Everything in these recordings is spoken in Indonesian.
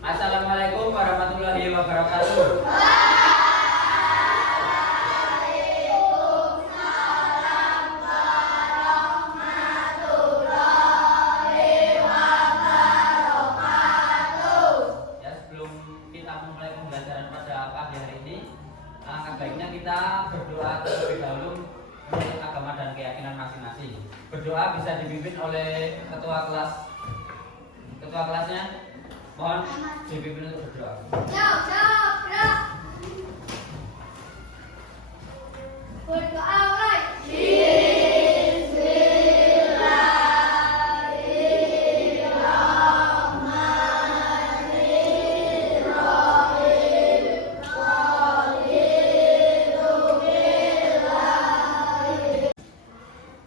Assalamualaikum warahmatullahi wabarakatuh. Ya, sebelum kita memulai pembelajaran pada pagi hari ini, alangkah baiknya kita berdoa terlebih dahulu menurut agama dan keyakinan masing-masing. Berdoa bisa dipimpin oleh ketua kelas. Ketua kelasnya, mohon dipimpin untuk berdoa. Berdoa mulai.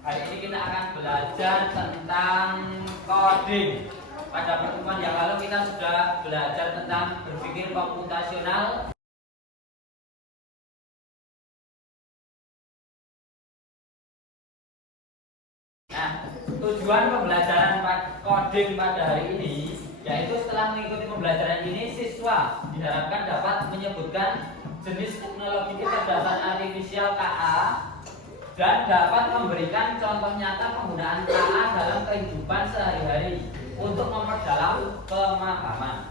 Hari ini kita akan belajar tentang coding. Pada pertemuan yang lalu kita sudah belajar tentang berpikir komputasional. Nah, tujuan pembelajaran coding pada hari ini yaitu setelah mengikuti pembelajaran ini, siswa diharapkan dapat menyebutkan jenis teknologi kecerdasan artifisial KA dan dapat memberikan contoh nyata penggunaan KA dalam kehidupan sehari-hari untuk memperdalam pemahaman.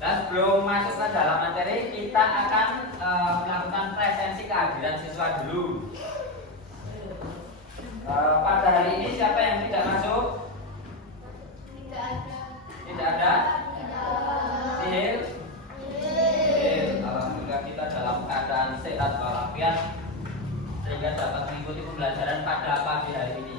Dan sebelum masuk ke dalam materi, kita akan melakukan presensi kehadiran siswa dulu. Pada hari ini siapa yang tidak masuk? Tidak ada. Tidak ada? Sihir? Sihir. Alhamdulillah kita dalam keadaan sehat walafiat sehingga dapat mengikuti pembelajaran pada pagi hari ini.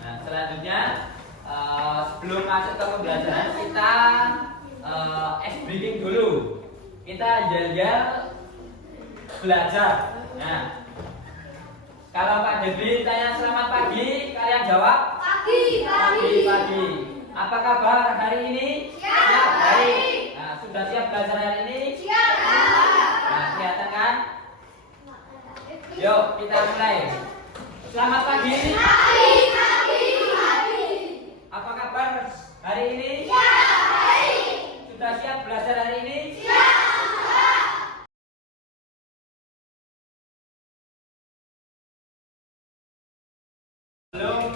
Nah, selanjutnya sebelum masuk ke pembelajaran kita ice breaking dulu. Kita jajal belajar. Nah, kalau Pak Debi tanya selamat pagi, kalian jawab Pagi. pagi. Apa kabar hari ini? Siap. Baik. Nah, sudah siap belajar hari ini? Siap. Nah, kelihatan kan? Yuk, kita mulai. Selamat pagi. Pagi. Apa kabar hari ini? Sudah siap belajar hari ini? Sebelum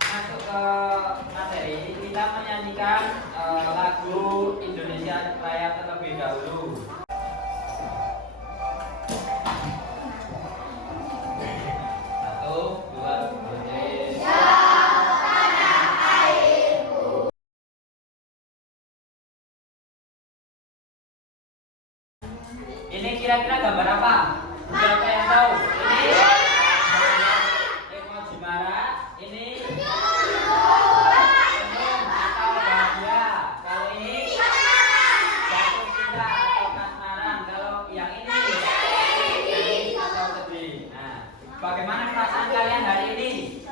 masuk ke materi, kita menyanyikan lagu Indonesia Raya terlebih dahulu. Satu, dua, tiga. Ini kira-kira gambar apa? Siapa yang tahu? Ini emoji marah. Ini senyum atau bahagia. Kalau ini jatuh cinta atau kasmaran. Kalau yang ini nangis atau sedih. Nah, bagaimana perasaan kalian hari ini?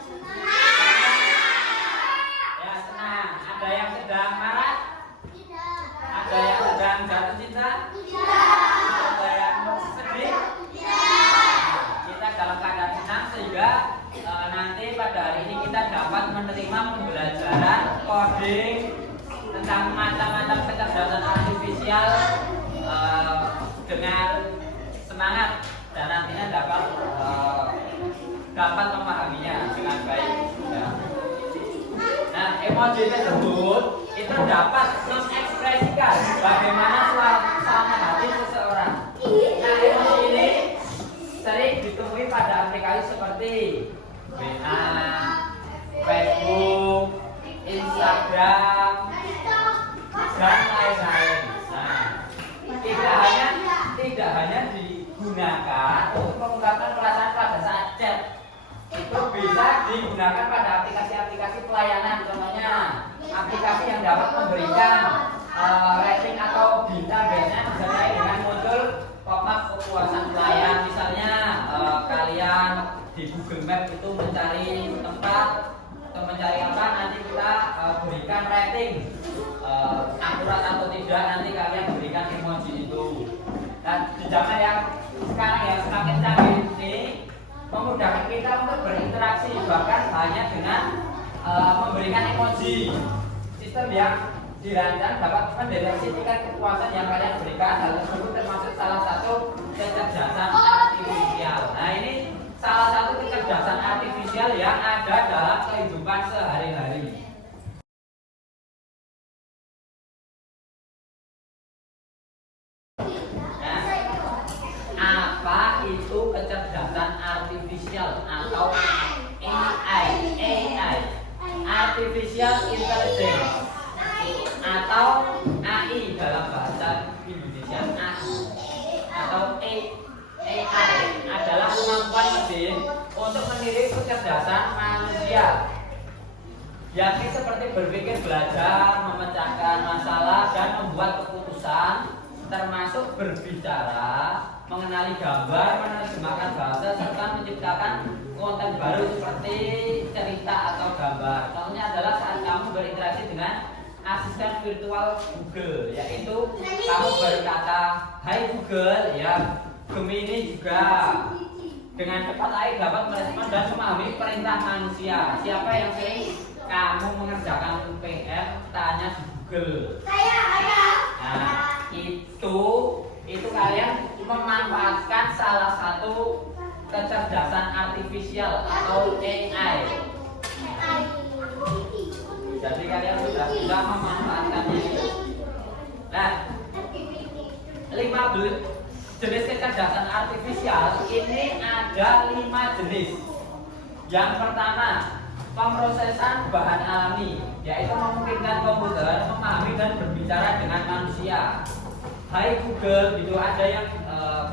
Ya, senang. Ada yang sedang marah? Ada yang sedang jatuh cinta? Ada yang sedih? Kita dalam keadaan senang sehingga nanti pada hari ini kita dapat menerima pembelajaran coding tentang macam-macam kecerdasan artifisial dengan semangat dan nantinya dapat memahaminya dengan baik. Ya. Nah, emoji tersebut itu dapat mengekspresikan bagaimana suasana hati seseorang. Nah, emoji ini sering ditemui pada aplikasi seperti WA, Facebook, Instagram, dan lain-lain. Nah, tidak hanya digunakan untuk mengungkapkan perasaan pada saat chat, itu bisa digunakan pada aplikasi-aplikasi pelayanan, contohnya aplikasi yang dapat memberikan rating atau bintang biasanya disertai dengan muncul pop-up kepuasan pelayan. Misalnya kalian di Google Maps itu mencari tempat atau mencari apa, nanti kita berikan rating akurat atau tidak, nanti kalian berikan emoji itu. zaman yang sekarang yang semakin canggih ini memudahkan kita untuk berinteraksi bahkan hanya dengan memberikan emoji. Sistem yang dirancang dapat mendeteksi tingkat kepuasan yang kalian berikan. Hal tersebut termasuk salah satu kecerdasan artifisial. Nah, ini salah satu kecerdasan artifisial yang ada dalam kehidupan sehari-hari. Nah, apa itu kecerdasan artifisial atau AI? Artificial Intelligence atau AI dalam bahasa Indonesia. Atau AI adalah kemampuan mesin untuk meniru kecerdasan manusia, yakni seperti berpikir, belajar, memecahkan masalah, dan membuat keputusan, termasuk berbicara, mengenali gambar, menerjemahkan bahasa, serta menciptakan konten baru seperti cerita atau gambar. Contohnya adalah saat kamu berinteraksi dengan asisten virtual Google, yaitu kamu berkata, "Hai Google," ya Gemini juga dengan cepat AI dapat merespon dan memahami perintah manusia. Siapa yang sering kamu mengerjakan PR, tanya di Google. Nah, itu kalian memanfaatkan salah satu kecerdasan artifisial atau AI. Jadi kalian sudah bisa memanfaatkan itu. Nah, 15 jenis kecerdasan artifisial ini ada 5 jenis. Yang pertama, pemrosesan bahan alami, yaitu memungkinkan komputer memahami dan berbicara dengan manusia. Hai Google, gitu. Ada yang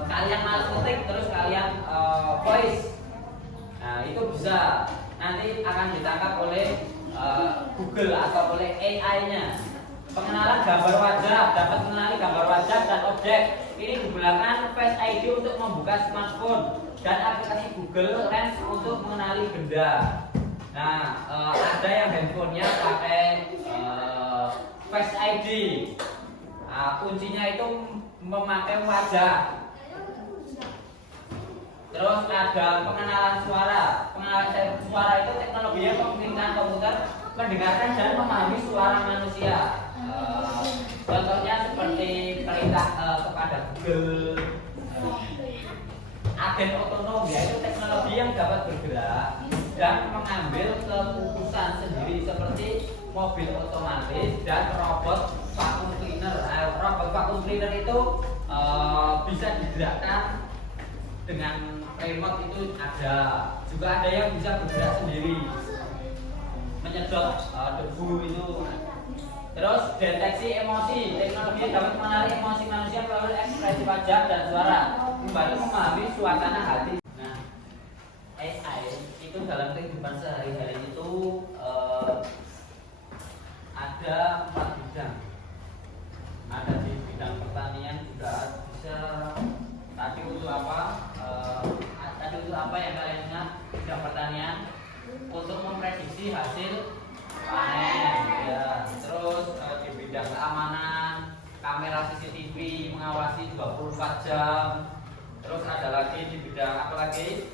kalian malas ketik terus kalian voice. Nah, itu bisa nanti akan ditangkap oleh Google atau oleh AI-nya. Pengenalan gambar wajah, dapat mengenali gambar wajah dan objek. Ini digunakan Face ID untuk membuka smartphone dan aplikasi Google Lens untuk mengenali benda. Nah, ada yang handphonenya pakai Face ID. Nah, kuncinya itu memakai wajah. Terus ada pengenalan suara. Pengenalan suara itu teknologi yang memungkinkan komputer mendengarkan dan memahami suara manusia. Contohnya seperti perintah kepada Google. Agen otonom, yaitu teknologi yang dapat bergerak dan mengambil keputusan sendiri seperti mobil otomatis dan robot vacuum cleaner. Robot vacuum cleaner itu bisa digerakkan dengan remote, itu ada. Juga ada yang bisa bergerak sendiri, menyedot debu itu. Terus deteksi emosi, teknologi yang dapat mengenali emosi manusia melalui ekspresi wajah dan suara, membantu memahami suasana hati. Nah, AI itu dalam kehidupan sehari-hari itu ada 4 bidang. Ada di bidang pertanian juga bisa. Tadi untuk apa? Tadi untuk apa yang kalian ingat? Bidang pertanian untuk memprediksi hasil panen, ya. Terus di bidang keamanan, kamera CCTV mengawasi 24 jam. Terus ada lagi di bidang apa lagi?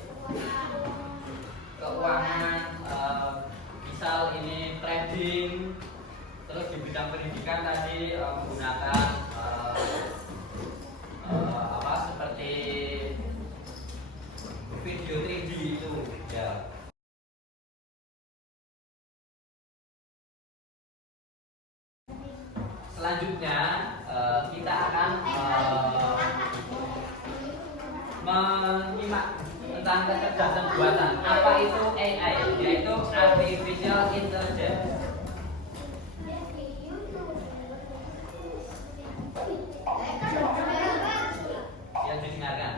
Keuangan, misal ini trading. Terus di bidang pendidikan tadi menggunakan seperti video 3D itu, ya. Selanjutnya kita akan menyimak tentang kecerdasan buatan. Apa itu AI? Yaitu Artificial Intelligence. Ya, didengarkan.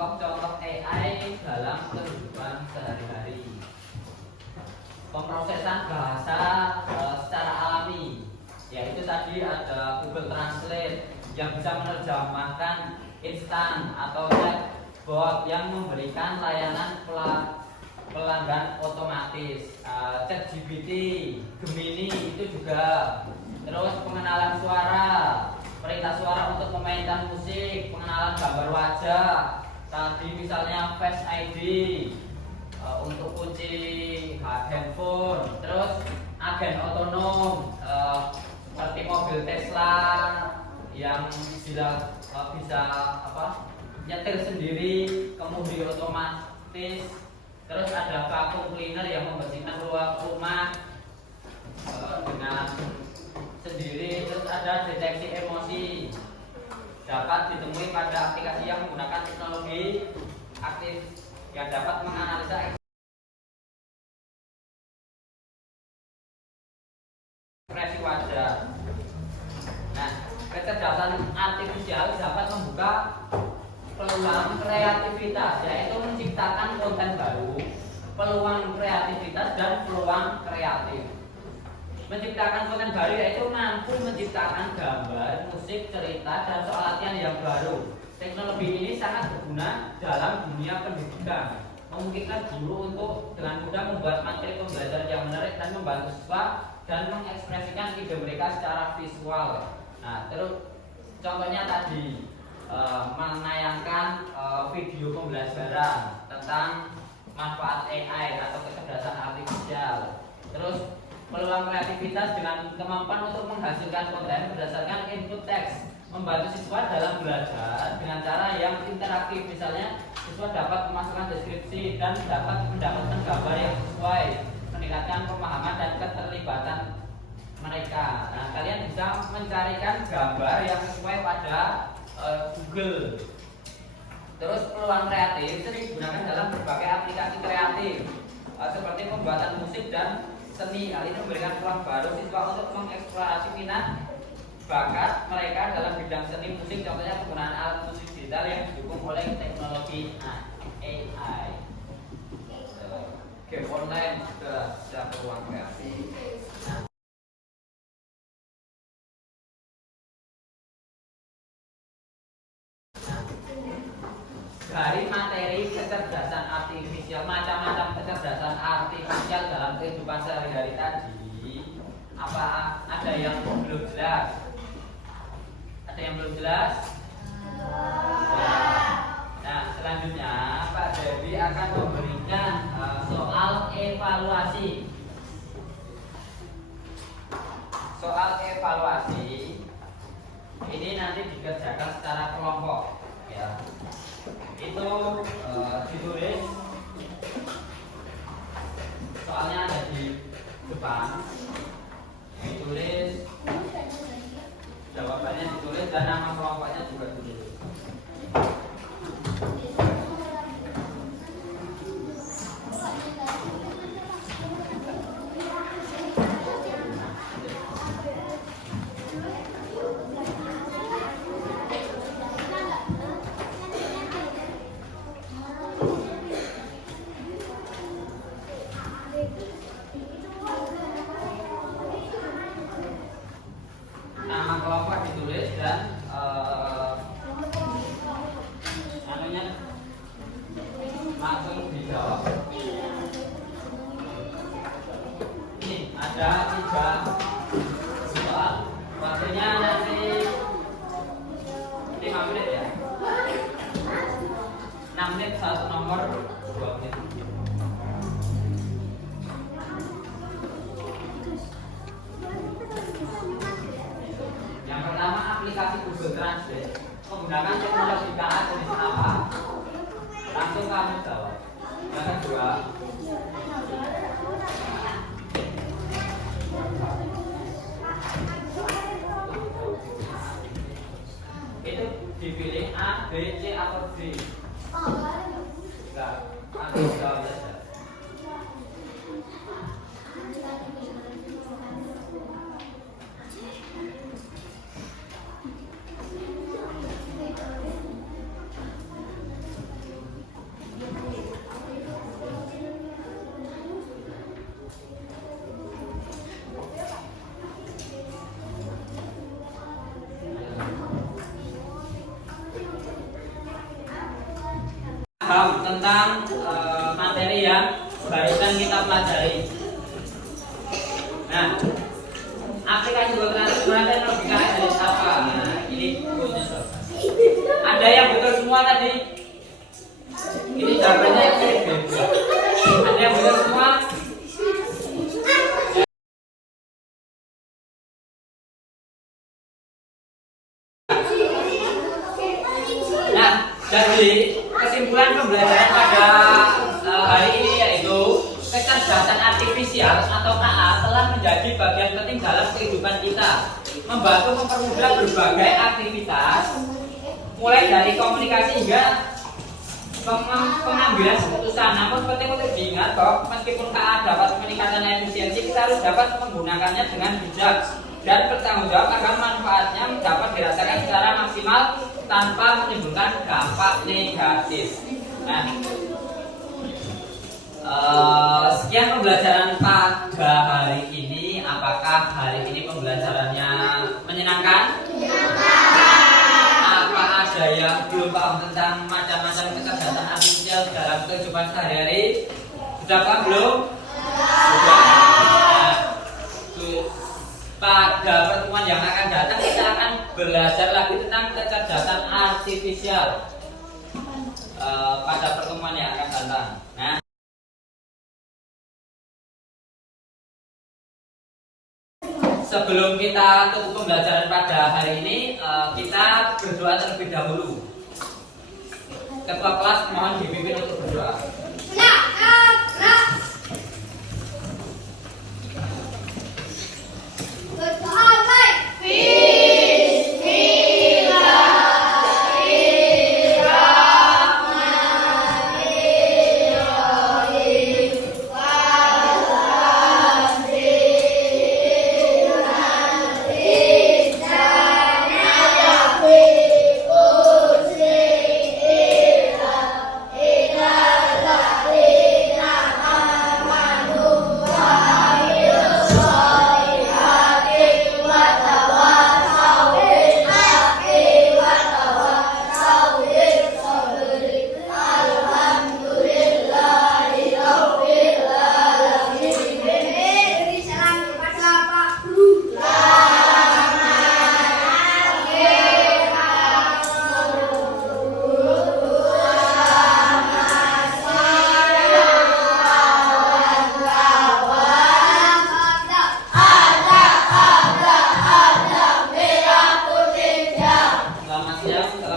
contoh-contoh AI dalam kehidupan sehari-hari. Pemrosesan bahasa secara alami, yaitu tadi ada Google Translate yang bisa menerjemahkan instan atau chatbot yang memberikan layanan pelanggan otomatis. ChatGPT, Gemini itu juga. Terus pengenalan suara, perintah suara untuk memainkan musik, pengenalan gambar wajah. Tadi misalnya Face ID untuk kunci handphone. Terus agen otonom seperti mobil Tesla yang bisa nyetir sendiri, kemudi otomatis. Terus ada vacuum cleaner yang membersihkan rumah dengan sendiri. Terus ada deteksi emosi, dapat ditemui pada aplikasi yang menggunakan teknologi aktif yang dapat menganalisa ekspresi wajah. Nah, kecerdasan artifisial dapat membuka peluang kreativitas, yaitu menciptakan konten baru, peluang kreativitas dan peluang kreatif. Menciptakan konten baru yaitu mampu menciptakan gambar, musik, cerita, dan soal latihan yang baru. Teknologi ini sangat berguna dalam dunia pendidikan, memungkinkan guru untuk dengan mudah membuat materi pembelajaran yang menarik dan membantu siswa dan mengekspresikan ide mereka secara visual. Nah, terus contohnya tadi menayangkan video pembelajaran tentang manfaat AI atau kecerdasan artifisial. Terus peluang kreativitas dengan kemampuan untuk menghasilkan konten berdasarkan input teks, membantu siswa dalam belajar dengan cara yang interaktif. Misalnya siswa dapat memasukkan deskripsi dan dapat mendapatkan gambar yang sesuai, meningkatkan pemahaman dan keterlibatan mereka. Nah, kalian bisa mencarikan gambar yang sesuai pada Google. Terus peluang kreatif sering digunakan dalam berbagai aplikasi kreatif seperti pembuatan musik dan seni. Hal ini memberikan peluang baru siswa untuk mengeksplorasi minat bakat mereka dalam bidang seni musik. Contohnya penggunaan alat musik digital yang didukung oleh teknologi AI. Game online juga bisa peluang kreatif. Dari materi kecerdasan artifisial, macam-macam kecerdasan artifisial dalam kehidupan sehari-hari tadi, apa ada yang belum jelas? Ada yang belum jelas? Nah, selanjutnya Pak Dewi akan memberikan soal evaluasi. Soal evaluasi ini nanti dikerjakan secara kelompok, ya. Itu ditulis, soalnya ada di depan, ditulis jawabannya, ditulis dan nama kelompoknya juga ditulis. Nama kelompok ditulis dan anunya langsung dijawab. Ini ada 3 soal. Waktunya nanti 5 menit ya. 6 menit satu nomor, 2 menit. Yang pertama, aplikasi Google Translate menggunakan teknologi kata jenis apa? Langsung kamu jawab. Yang kedua, itu dipilih A, B, C atau D? Enggak, nanti jawab saja. paham tentang materi yang barusan kita pelajari. Nah, aplikasi bertransaksi dan logikanya dari apa? Nah, ini kuncinya. Ada yang betul semua tadi? Ini jawabannya yang beda. Ada yang betul semua? Nah, jadi kesimpulan pembelajaran pada hari ini yaitu kecerdasan artifisial atau KA telah menjadi bagian penting dalam kehidupan kita, membantu mempermudah berbagai aktivitas, mulai dari komunikasi hingga pengambilan keputusan. Namun penting untuk diingat bahwa meskipun KA dapat meningkatkan efisiensi, kita harus dapat menggunakannya dengan bijak dan bertanggung jawab agar manfaatnya dapat dirasakan secara maksimal tanpa menimbulkan dampak negatif. Nah, sekian pembelajaran pada hari ini. Apakah hari ini pembelajarannya menyenangkan? Apa ada yang belum paham tentang macam-macam kecerdasan artifisial dalam kehidupan sehari-hari? Sudah paham belum? Sudah. Nah, pada pertemuan yang akan datang kita akan belajar lagi tentang kecerdasan artifisial. Pada pertemuan yang akan datang. Nah, sebelum kita tutup pembelajaran pada hari ini, kita berdoa terlebih dahulu. Ketua kelas mohon dipimpin untuk berdoa. Selamat siang.